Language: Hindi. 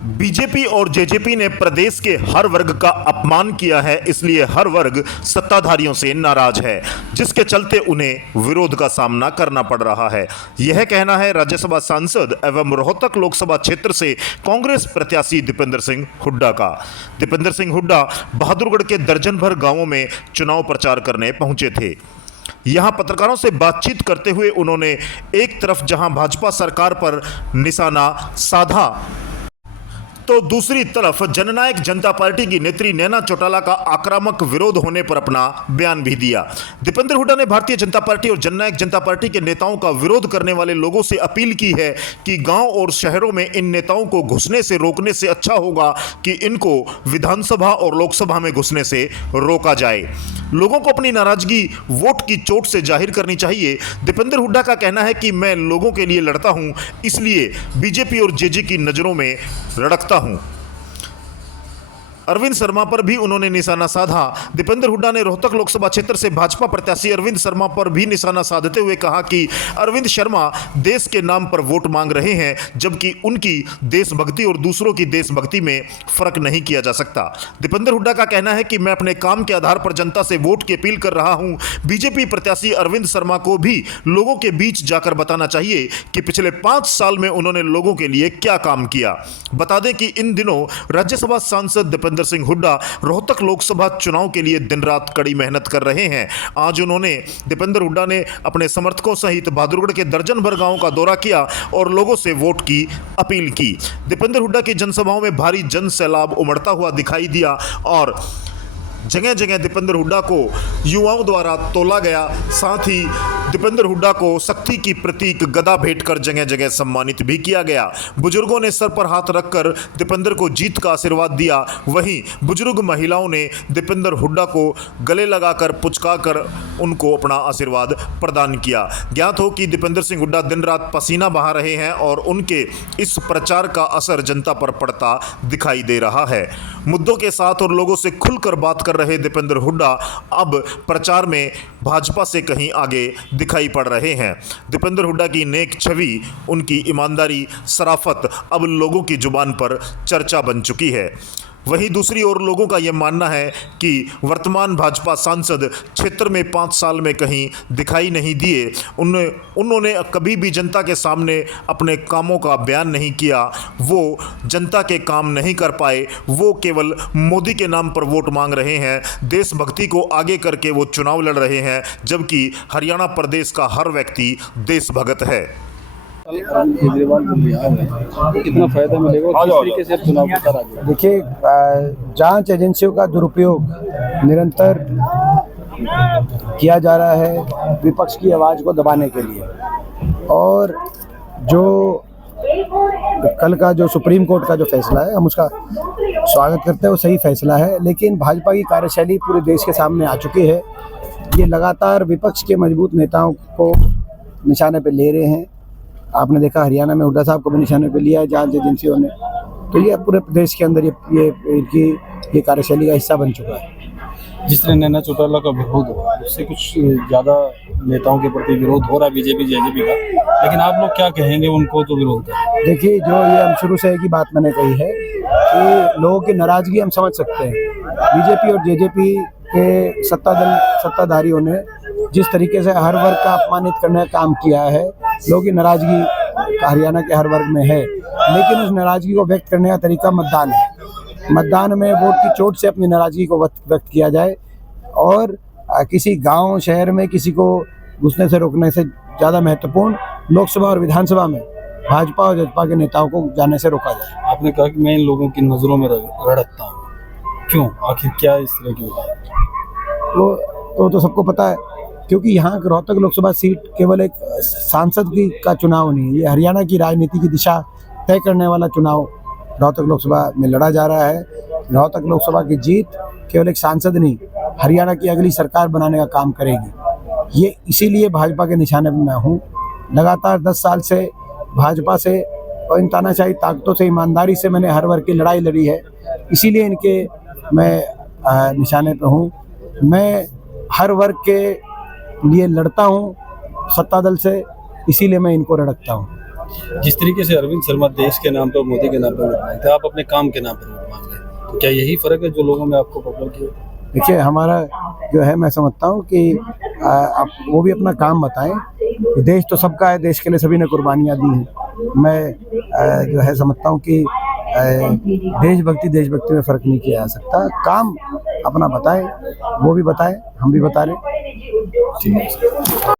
बीजेपी और जेजेपी ने प्रदेश के हर वर्ग का अपमान किया है, इसलिए हर वर्ग सत्ताधारियों से नाराज है, जिसके चलते उन्हें विरोध का सामना करना पड़ रहा है। यह कहना है राज्यसभा सांसद एवं रोहतक लोकसभा क्षेत्र से कांग्रेस प्रत्याशी दीपेंद्र सिंह हुड्डा का। दीपेंद्र सिंह हुड्डा बहादुरगढ़ के दर्जन भर गांवों में चुनाव प्रचार करने पहुंचे थे। यहां पत्रकारों से बातचीत करते हुए उन्होंने एक तरफ जहां भाजपा सरकार पर निशाना साधा, तो दूसरी तरफ जननायक जनता पार्टी की नेत्री नैना चौटाला का आक्रामक विरोध होने पर अपना बयान भी दिया। दीपेंद्र हुड्डा ने भारतीय जनता पार्टी और जननायक जनता पार्टी के नेताओं का विरोध करने वाले लोगों से अपील की है कि गांव और शहरों में इन नेताओं को घुसने से रोकने से अच्छा होगा कि इनको विधानसभा और लोकसभा में घुसने से रोका जाए। लोगों को अपनी नाराजगी वोट की चोट से जाहिर करनी चाहिए। दीपेंद्र हुड्डा का कहना है कि मैं लोगों के लिए लड़ता हूं, इसलिए बीजेपी और जेजे की नजरों में रड़कता हूं। अरविंद शर्मा पर भी उन्होंने निशाना साधा। दीपेंद्र हुड्डा ने रोहतक लोकसभा क्षेत्र से भाजपा प्रत्याशी अरविंद शर्मा पर भी निशाना साधते हुए कहा कि अरविंद शर्मा देश के नाम पर वोट मांग रहे हैं, जबकि उनकी देशभक्ति और दूसरों की देशभक्ति में फर्क नहीं किया जा सकता। दीपेंद्र हुड्डा का कहना है कि मैं अपने काम के आधार पर जनता से वोट की अपील कर रहा हूं। बीजेपी प्रत्याशी अरविंद शर्मा को भी लोगों के बीच जाकर बताना चाहिए कि पिछले 5 साल में उन्होंने लोगों के लिए क्या काम किया। बता दें कि इन दिनों राज्यसभा सांसद दीपेंद्र सिंह हुड्डा रोहतक लोकसभा चुनाव के लिए दिन रात कड़ी मेहनत कर रहे हैं। आज दीपेंद्र हुड्डा ने अपने समर्थकों सहित बहादुरगढ़ के दर्जन भर गांवों का दौरा किया और लोगों से वोट की अपील की। दीपेंद्र हुड्डा की जनसभाओं में भारी जन सैलाब उमड़ता हुआ दिखाई दिया और जगह जगह दीपेंद्र हुड्डा को युवाओं द्वारा तोला गया। साथ ही दीपेंद्र हुड्डा को शक्ति की प्रतीक गदा भेंट कर जगह जगह सम्मानित भी किया गया। बुजुर्गों ने सर पर हाथ रखकर दीपेंद्र को जीत का आशीर्वाद दिया। वहीं बुजुर्ग महिलाओं ने दीपेंद्र हुड्डा को गले लगाकर पुचकाकर उनको अपना आशीर्वाद प्रदान किया। ज्ञात हो कि दीपेंद्र सिंह हुड्डा दिन रात पसीना बहा रहे हैं और उनके इस प्रचार का असर जनता पर पड़ता दिखाई दे रहा है। मुद्दों के साथ और लोगों से खुलकर बात कर रहे दीपेंद्र हुड्डा अब प्रचार में भाजपा से कहीं आगे दिखाई पड़ रहे हैं। दीपेंद्र हुड्डा की नेक छवि, उनकी ईमानदारी, शराफत अब लोगों की जुबान पर चर्चा बन चुकी है। वहीं दूसरी ओर लोगों का यह मानना है कि वर्तमान भाजपा सांसद क्षेत्र में 5 साल में कहीं दिखाई नहीं दिए। उन्होंने कभी भी जनता के सामने अपने कामों का बयान नहीं किया। वो जनता के काम नहीं कर पाए। वो केवल मोदी के नाम पर वोट मांग रहे हैं। देशभक्ति को आगे करके वो चुनाव लड़ रहे हैं, जबकि हरियाणा प्रदेश का हर व्यक्ति देशभक्त है। केजरीवाल को बिहार में कितना फायदा मिलेगा, किस तरीके से चुनाव प्रचार आगे? देखिए, जांच एजेंसियों का दुरुपयोग निरंतर किया जा रहा है विपक्ष की आवाज़ को दबाने के लिए, और जो कल का जो सुप्रीम कोर्ट का जो फैसला है हम उसका स्वागत करते हैं। वो सही फैसला है, लेकिन भाजपा की कार्यशैली पूरे देश के सामने आ चुकी है। ये लगातार विपक्ष के मजबूत नेताओं को निशाने पे ले रहे हैं। आपने देखा हरियाणा में हुड्डा साहब को भी निशाने पे लिया है जांच एजेंसियों ने। तो ये पूरे प्रदेश के अंदर ये इनकी ये कार्यशैली का हिस्सा बन चुका है। जिस तरह नैना चौटाला का विरोध हुआ, उससे कुछ ज़्यादा नेताओं के प्रति विरोध हो रहा है बीजेपी जेजेपी का, लेकिन आप लोग क्या कहेंगे उनको जो विरोध कर? देखिए, जो ये हम शुरू से एक ही बात मैंने कही है कि लोगों की नाराजगी हम समझ सकते हैं। बीजेपी और जेजेपी के सत्ताधारियों ने जिस तरीके से हर वर्ग का अपमानित करने का काम किया है, लोगों की नाराजगी हरियाणा के हर वर्ग में है, लेकिन उस नाराजगी को व्यक्त करने का तरीका मतदान है। मतदान में वोट की चोट से अपनी नाराजगी को व्यक्त किया जाए, और किसी गांव शहर में किसी को घुसने से रोकने से ज़्यादा महत्वपूर्ण लोकसभा और विधानसभा में भाजपा और जसपा के नेताओं को जाने से रोका जाए। आपने कहा कि मैं इन लोगों की नज़रों में रड़कता हूँ, क्यों, आखिर क्या इस तरह की वजह है? वो तो सबको पता है, क्योंकि यहाँ रोहतक लोकसभा सीट केवल एक सांसद का चुनाव नहीं है, ये हरियाणा की राजनीति की दिशा तय करने वाला चुनाव रोहतक लोकसभा में लड़ा जा रहा है। रोहतक लोकसभा की जीत केवल एक सांसद नहीं, हरियाणा की अगली सरकार बनाने का काम करेगी। ये इसीलिए भाजपा के निशाने पर मैं हूँ। लगातार 10 साल से भाजपा से और इन तानाशाही ताकतों से ईमानदारी से मैंने हर वर्ग की लड़ाई लड़ी है, इसीलिए इनके मैं निशाने पर हूँ। मैं हर वर्ग के लिए लड़ता हूँ सत्ता दल से, इसीलिए मैं इनको रड़कता हूँ। जिस तरीके से अरविंद शर्मा देश के नाम पर, मोदी के नाम पर वोट मांगते हैं, आप अपने काम के नाम पर वोट मांग रहे हैं, तो क्या यही फर्क है जो लोगों में आपको पॉपुलर किया? देखिए, हमारा जो है, मैं समझता हूँ कि आप वो भी अपना काम बताएं। देश तो सबका है, देश के लिए सभी ने कुर्बानियाँ दी हैं। मैं जो है समझता हूँ कि देशभक्ति में फ़र्क नहीं किया जा सकता। काम अपना बताएं, वो भी बताएं, हम भी बता रहे हैं। ठीक है।